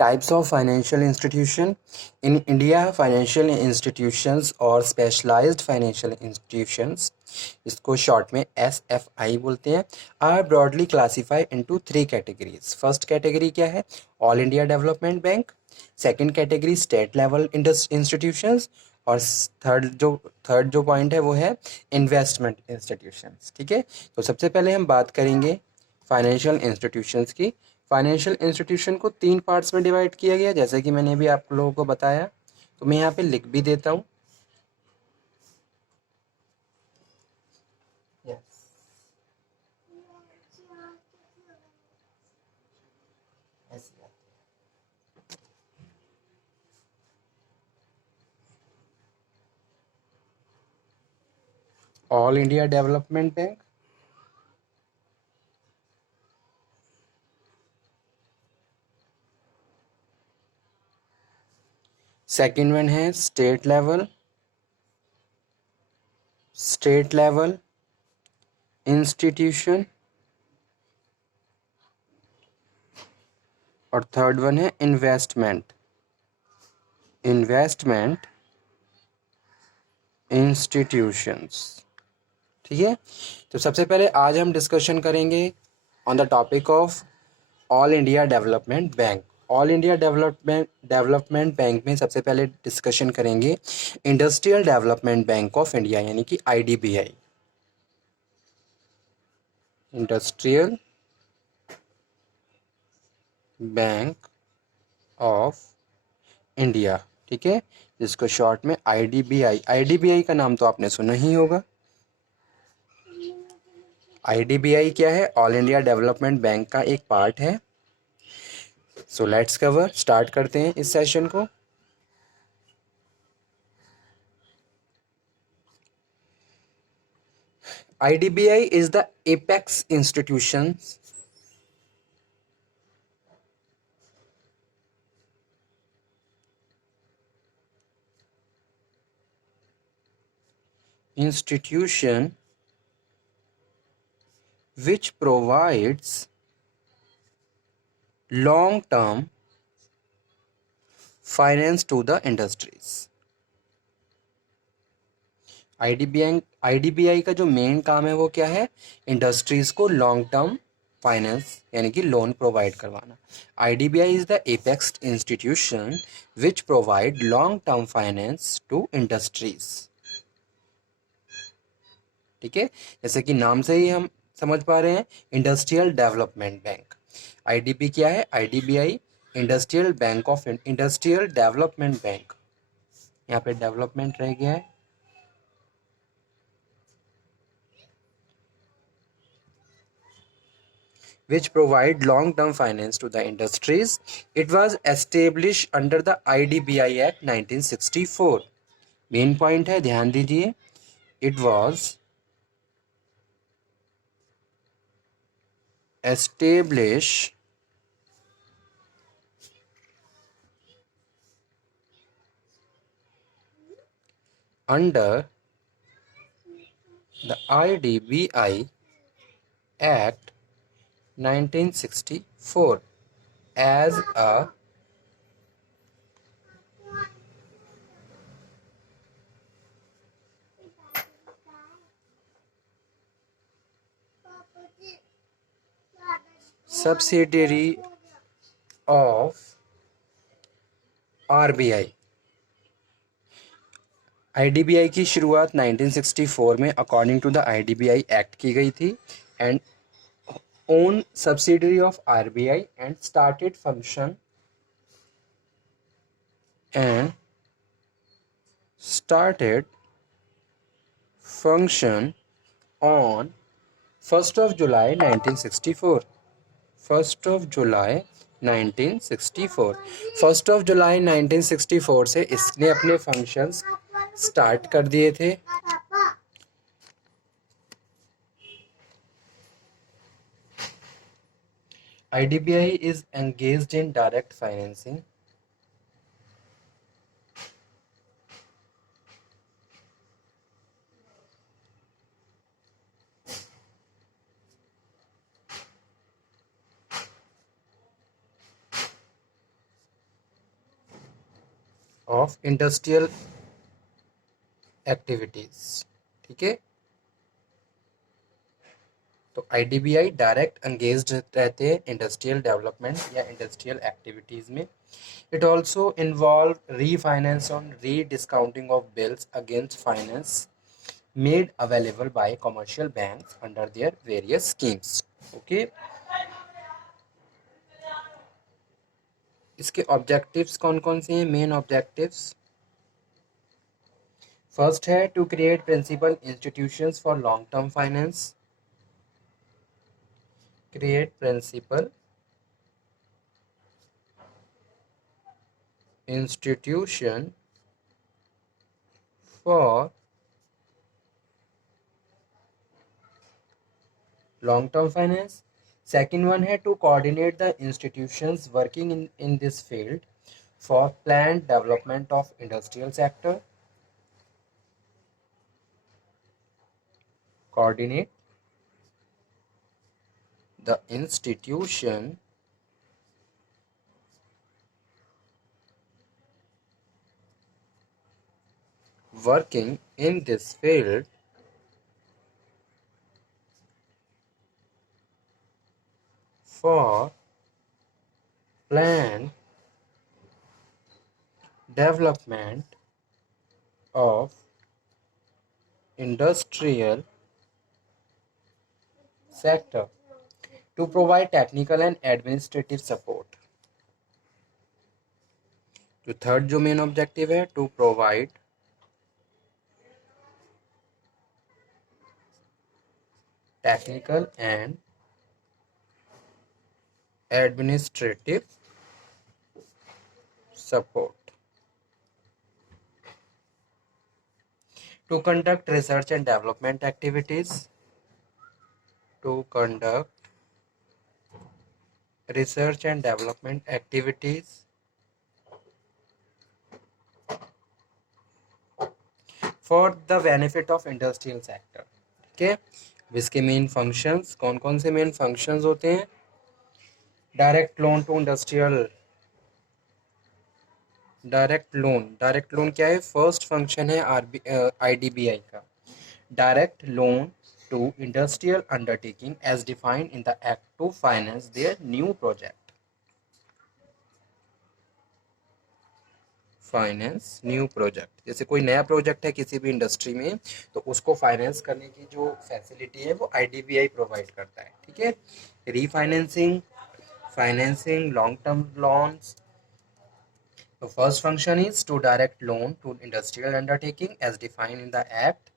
Types of financial institution. In India, financial institutions और specialized financial institutions, इसको short में SFI बोलते हैं, are broadly classified into 3 categories. First category क्या है? All India development bank. Second category state level institutions. और third जो point है वो है इन्वेस्टमेंट इंस्टीट्यूशंस. ठीक है, तो सबसे पहले हम बात करेंगे फाइनेंशियल इंस्टीट्यूशंस की. फाइनेंशियल इंस्टीट्यूशन को 3 पार्ट्स में डिवाइड किया गया, जैसे कि मैंने भी आप लोगों को बताया. तो मैं यहाँ पे लिख भी देता हूँ. All India development bank, second one है स्टेट लेवल इंस्टीट्यूशन, और थर्ड वन है इन्वेस्टमेंट इंस्टीट्यूशंस. ठीक है, तो सबसे पहले आज हम डिस्कशन करेंगे on the topic of all India development bank. All India development bank में सबसे पहले डिस्कशन करेंगे industrial development bank of India, यानी कि IDBI, industrial bank of India. ठीक है, जिसको शॉर्ट में IDBI का नाम तो आपने सुना ही होगा. IDBI क्या है? ऑल इंडिया डेवलपमेंट बैंक का एक पार्ट है. सो लेट्स स्टार्ट करते हैं इस सेशन को. IDBI is the apex institution which provides long-term finance to the industries. IDBI का जो मेन काम है वो क्या है? इंडस्ट्रीज को लॉन्ग टर्म फाइनेंस यानी कि लोन प्रोवाइड करवाना. IDBI is the apex institution which provide long term finance to industries. ठीक है, जैसे कि नाम से ही हम समझ पा रहे हैं, इंडस्ट्रियल डेवलपमेंट बैंक. IDB क्या है? IDBI industrial development bank. यहाँ पे डेवलपमेंट रह गया है. which provide long-term finance to the industries. It was established under the IDBI Act 1964. Main point है, ध्यान दीजिए. It was established under the IDBI Act 1964 as a subsidiary of RBI. IDBI की शुरुआत 1964 में according to the IDBI act की गई थी and own subsidiary of RBI and started function on 1st of July 1964. 1st of July 1964. 1st of July 1964 से इसने अपने functions start कर दिए थे. IDBI is engaged in direct financing of industrial activities. ठीक है, तो आईडीबीआई डायरेक्ट एंगेज्ड रहते हैं इंडस्ट्रियल डेवलपमेंट या इंडस्ट्रियल एक्टिविटीज में। It also involve refinance on rediscounting of bills against finance made available by commercial banks under their various schemes. Okay, इसके objectives कौन कौन से हैं? मेन ऑब्जेक्टिव्स, फर्स्ट है to create principal institutions for long term finance, create principal institution for long term finance. Second one है to coordinate the institutions working in this field for plan development of industrial sector, coordinate the institution working in this field for planned development of industrial sector to provide technical and administrative support. जो third जो main objective है, to provide technical and administrative support to conduct research and development activities, to conduct research and development activities for the benefit of industrial sector. ठीक है, इसके main functions कौन कौन से main functions होते हैं? Direct loan to industrial, direct loan क्या है? फर्स्ट फंक्शन है आईडीबीआई का, direct loan to industrial undertaking as defined in the act to finance their new project. Finance new project, जैसे कोई नया प्रोजेक्ट है किसी भी इंडस्ट्री में तो उसको फाइनेंस करने की जो फैसिलिटी है वो आईडीबीआई प्रोवाइड करता है। ठीक है, refinancing, financing, long term loans. The first function is to direct loan to industrial undertaking as defined in the act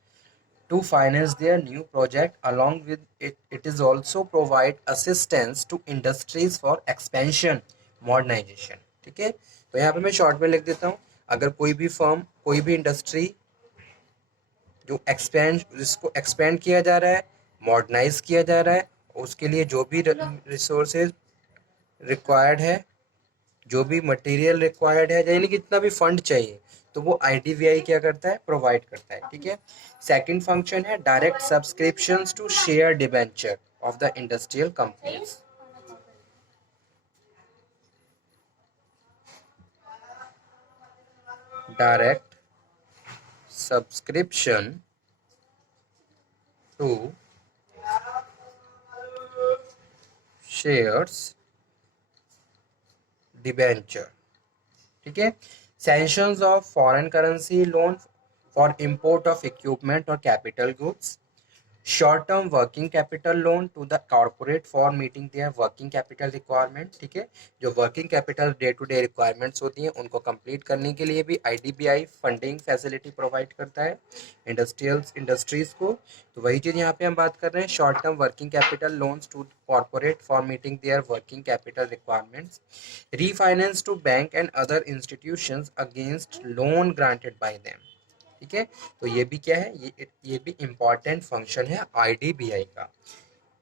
to finance their new project. Along with it, it is also provide assistance to industries for expansion, modernization. ठीक है, तो यहाँ पे मैं short में लिख देता हूँ, अगर कोई भी फर्म, कोई भी इंडस्ट्री जो जिसको एक्सपेंड किया जा रहा है, मॉडर्नाइज किया जा रहा है, उसके लिए जो भी रिसोर्सेज रिक्वायर्ड है, जो भी मटेरियल रिक्वायर्ड है, यानी कि जितना भी फंड चाहिए तो वो आईडीबीआई क्या करता है? प्रोवाइड करता है। ठीक है, सेकंड फंक्शन है direct subscriptions to share debenture of the industrial companies. Direct subscription to shares debenture. ठीक है, sanctions of foreign currency loan for import of equipment और capital goods, short term working capital loan to the corporate for meeting their working capital requirement. ठीक है, जो working capital day to day requirements होती हैं उनको complete करने के लिए भी आईडीबीआई फंडिंग फैसिलिटी प्रोवाइड करता है इंडस्ट्रीज को। तो वही चीज़ यहाँ पे हम बात कर रहे हैं, short term working capital loans to corporate for meeting their working capital requirements, refinance to bank and other institutions against loan granted by them. ठीक है, तो ये भी क्या है? ये भी इम्पॉर्टेंट फंक्शन है आईडीबीआई का।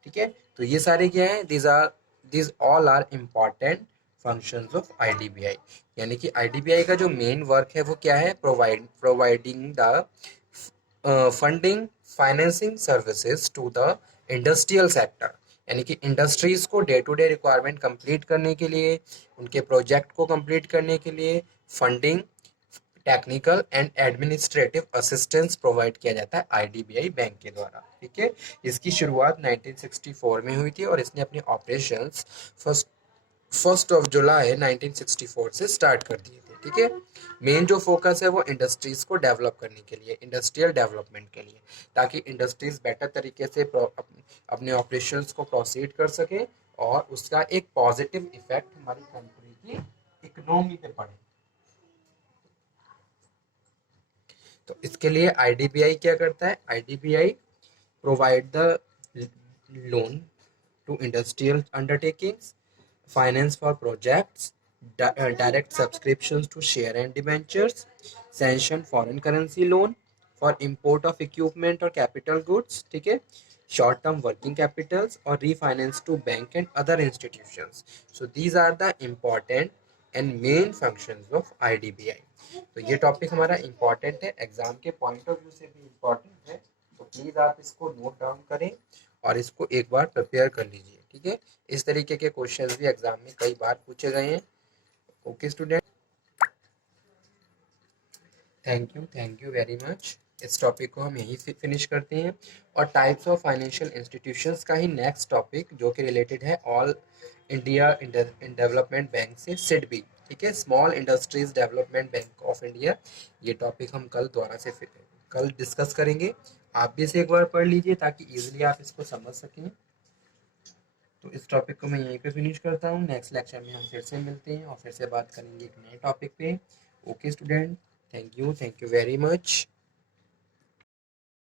ठीक है, तो ये सारे क्या है? This all are important functions of IDBI. यानी कि आईडीबीआई का जो मेन वर्क है वो क्या है? Providing the funding financing services to the industrial sector, यानी कि इंडस्ट्रीज को day to day requirement complete करने के लिए, उनके प्रोजेक्ट को कंप्लीट करने के लिए funding technical and administrative assistance provide किया जाता है आईडीबीआई बैंक के द्वारा। ठीक है, इसकी शुरुआत 1964 में हुई थी और इसने अपने operations first first of July 1964 से स्टार्ट कर दिए थे। ठीक है, मेन जो फोकस है वो इंडस्ट्रीज को डेवलप करने के लिए, इंडस्ट्रियल डेवलपमेंट के लिए, ताकि इंडस्ट्रीज बेटर तरीके से अपने ऑपरेशंस को प्रोसीड कर सके और उसका एक पॉजिटिव इफेक्ट हमारी कंट्री की इकोनॉमी पे पड़े। तो इसके लिए आईडीबीआई क्या करता है, IDBI provide the loan to industrial undertakings, finance for projects, direct subscriptions to share and debentures, sanction foreign currency loan for import of equipment or capital goods, ठीक है, short term working capitals और refinance to bank and other institutions. So these are the important and main functions of IDBI. तो ये topic हमारा important है, exam के point of view से भी इम्पॉर्टेंट है, तो प्लीज आप इसको नोट डाउन करें और इसको एक बार प्रिपेयर कर लीजिए। ठीक है, इस तरीके के क्वेश्चंस भी एग्जाम में कई बार पूछे गए हैं। Okay student, thank you very much. इस टॉपिक को हम यहीं फिनिश करते हैं और टाइप्स ऑफ फाइनेंशियल इंस्टीट्यूशंस का ही नेक्स्ट टॉपिक जो कि रिलेटेड है ऑल इंडिया डेवलपमेंट बैंक से सिडबी। ठीक है, small industries development bank of India, ये टॉपिक हम कल दोबारा से कल डिस्कस करेंगे। आप भी इसे एक बार पढ़ लीजिए ताकि इजीली आप इसको समझ सकें। तो इस टॉपिक को मैं यहीं पे फिनिश करता हूँ, नेक्स्ट लेक्चर में हम फिर से मिलते हैं और फिर से बात करेंगे एक नए टॉपिक पे। Okay student, thank you very much.